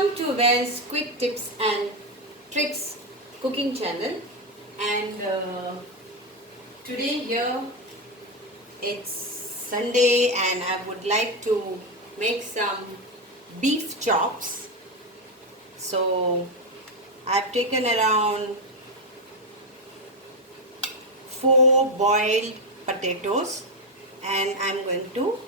Welcome to Well's Quick Tips and Tricks cooking channel. And today here it's Sunday and I would like to make some beef chops. So I've taken around 4 boiled potatoes and I'm going to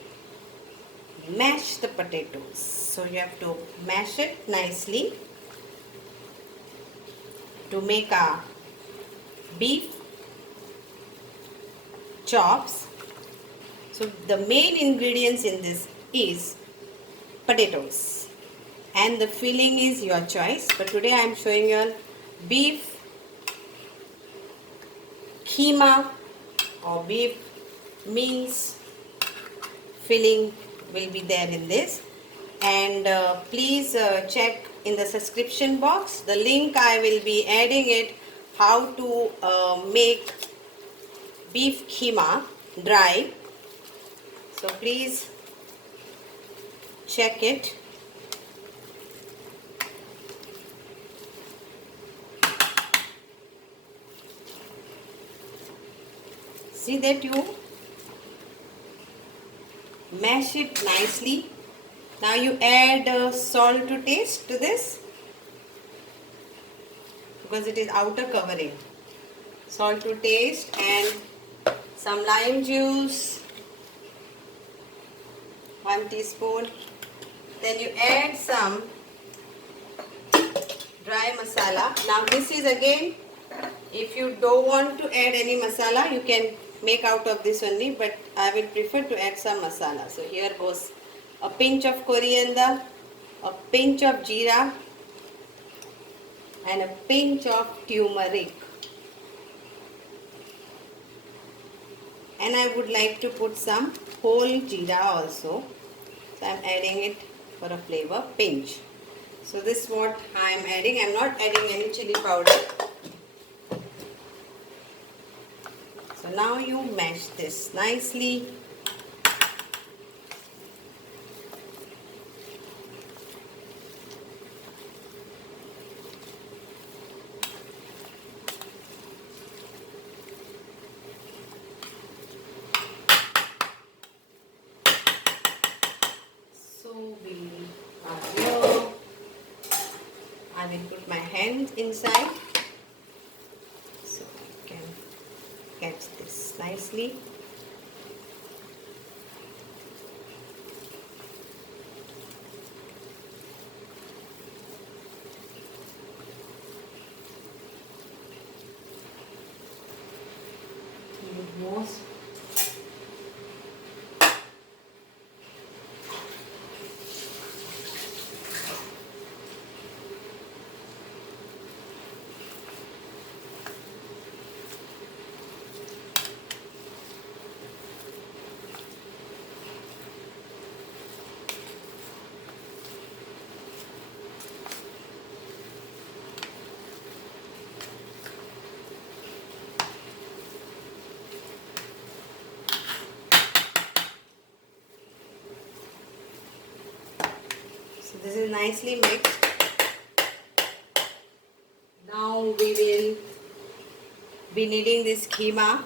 mash the potatoes. So you have to mash it nicely to make a beef chops. So the main ingredients in this is potatoes and the filling is your choice, but today I am showing you beef kheema or beef mince filling will be there in this. And please check in the subscription box, the link I will be adding it, how to make beef kheema dry. So please check it. See that you mash it nicely. Now you add salt to taste to this because it is outer covering. Salt to taste and some lime juice, 1 teaspoon. Then you add some dry masala. Now this is again, if you don't want to add any masala, you can make out of this only, but I will prefer to add some masala. So here goes a pinch of coriander, a pinch of jeera and a pinch of turmeric. And I would like to put some whole jeera also. So I am adding it for a flavor, pinch. So this is what I am adding. I am not adding any chili powder. So now you mash this nicely. So we are here. I will put my hands inside so I can catch this nicely. Most this is nicely mixed. Now we will be needing this kheema,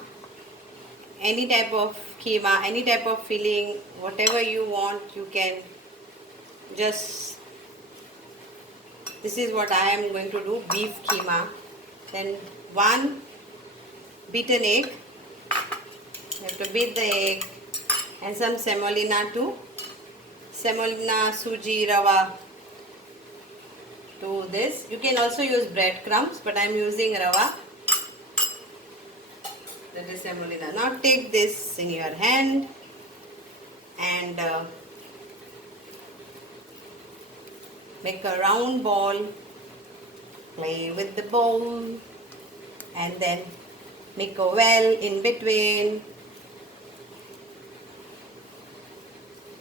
any type of kheema, any type of filling, whatever you want, you can just, this is what I am going to do, beef kheema. Then 1 beaten egg, you have to beat the egg, and some semolina too. Semolina, suji, rava to this. You can also use breadcrumbs, but I am using rava. That is semolina. Now take this in your hand and make a round ball. Play with the bowl and then make a well in between.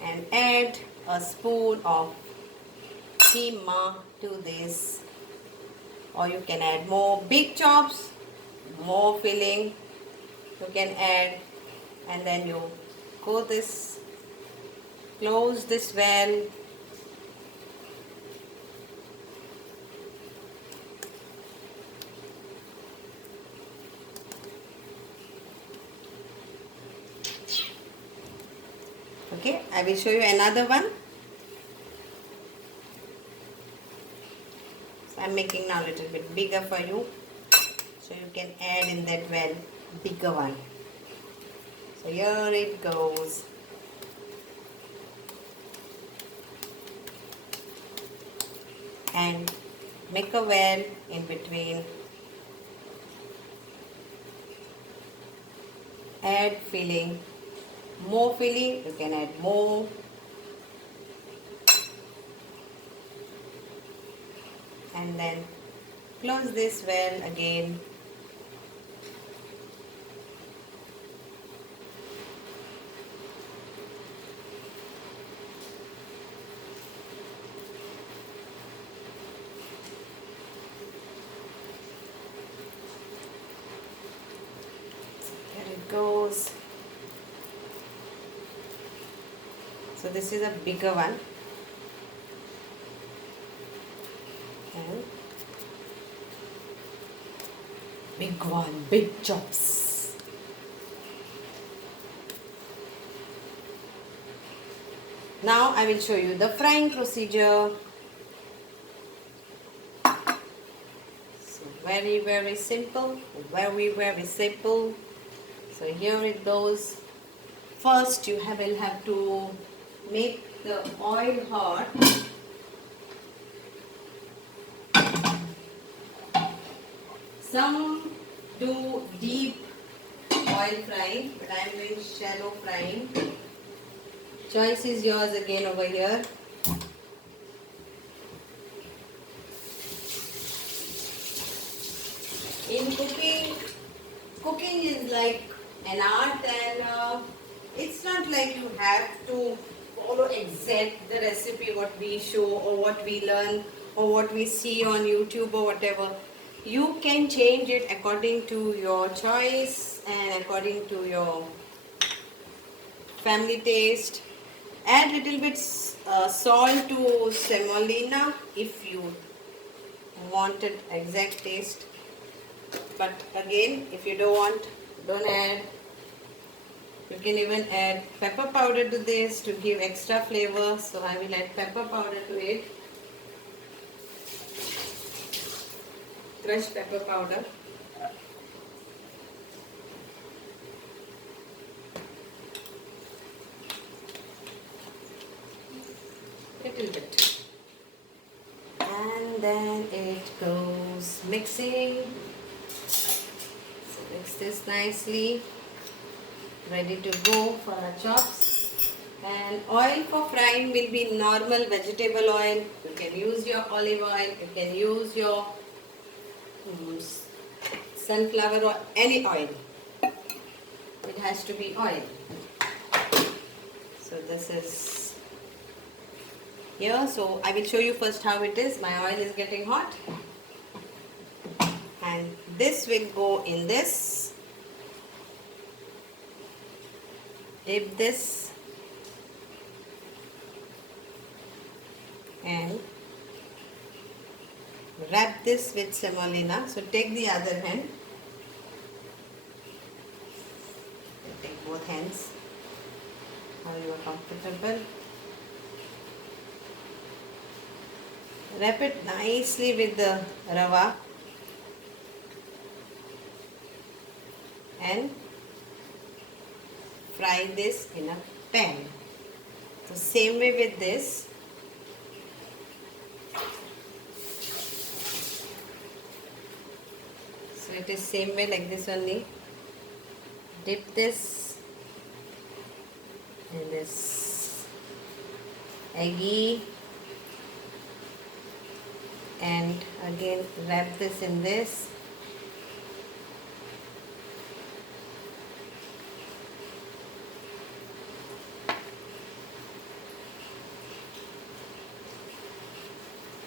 And add a spoon of kheema to this, or you can add more big chops, more filling you can add, and then you close this well Okay, I will show you another one. So I'm making now a little bit bigger for you, so you can add in that well bigger one. So here it goes. And make a well in between. Add filling. More filling, you can add more. And then close this well again. There it goes. So this is a bigger one. And big one, big chops. Now I will show you the frying procedure. So very simple, very simple. So here it goes. First you will have to make the oil hot. Some do deep oil frying, but I am doing shallow frying. Choice is yours again over here. In cooking is like an art, and it's not like you have to follow exact the recipe what we show or what we learn or what we see on YouTube or whatever. You can change it according to your choice and according to your family taste. Add little bit salt to semolina if you wanted exact taste. But again, if you don't want, don't add. You can even add pepper powder to this to give extra flavor. So I will add pepper powder to it. Crushed pepper powder. Little bit. And then it goes mixing. So mix this nicely. Ready to go for our chops. And oil for frying will be normal vegetable oil. You can use your olive oil. You can use your sunflower oil, any oil. It has to be oil. So this is here. So I will show you first how it is. My oil is getting hot. And this will go in this. Dip this. And wrap this with semolina. So take the other hand. Take both hands. How you are comfortable. Wrap it nicely with the rava. And fry this in a pan. So same way with this. So it is same way like this only. Dip this in this eggy and again wrap this in this.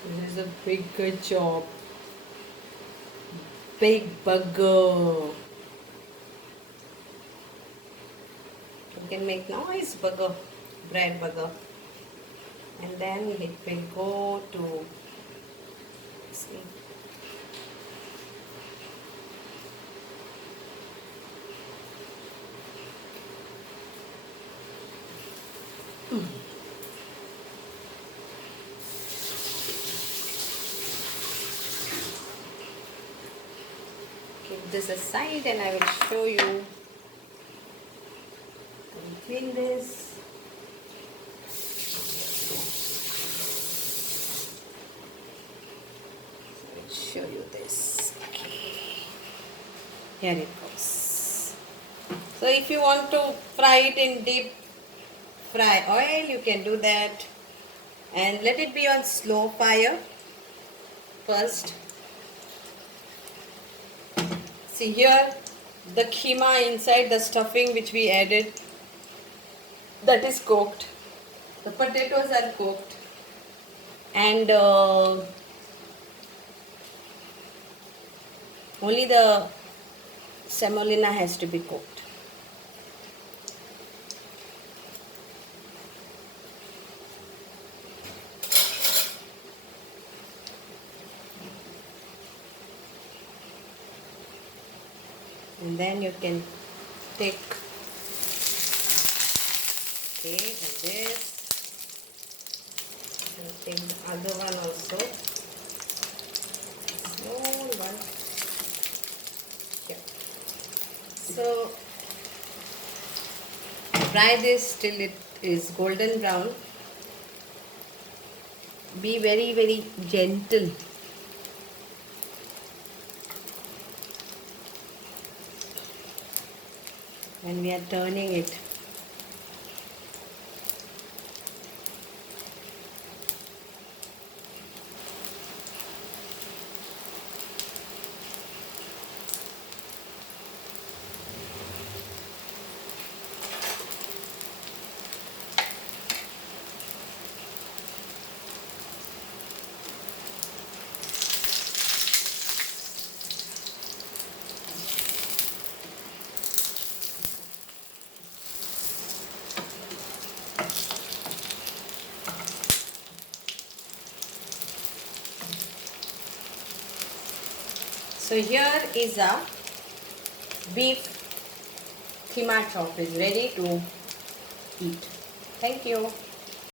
This is a bigger chop. Big burger. You can make nice burger, bread burger. And then it will go to sleep. this aside and I will show you between this. I will show you this. Okay. Here it goes. So if you want to fry it in deep fry oil, you can do that. And let it be on slow fire first. See here, the kheema inside the stuffing which we added, that is cooked. The potatoes are cooked. And only the semolina has to be cooked. And then you can take, okay, and this. And take the other one also. Small one. Yeah. So fry this till it is golden brown. Be very, very gentle. When we are turning it. So here is a beef kheema chop is ready to eat. Thank you.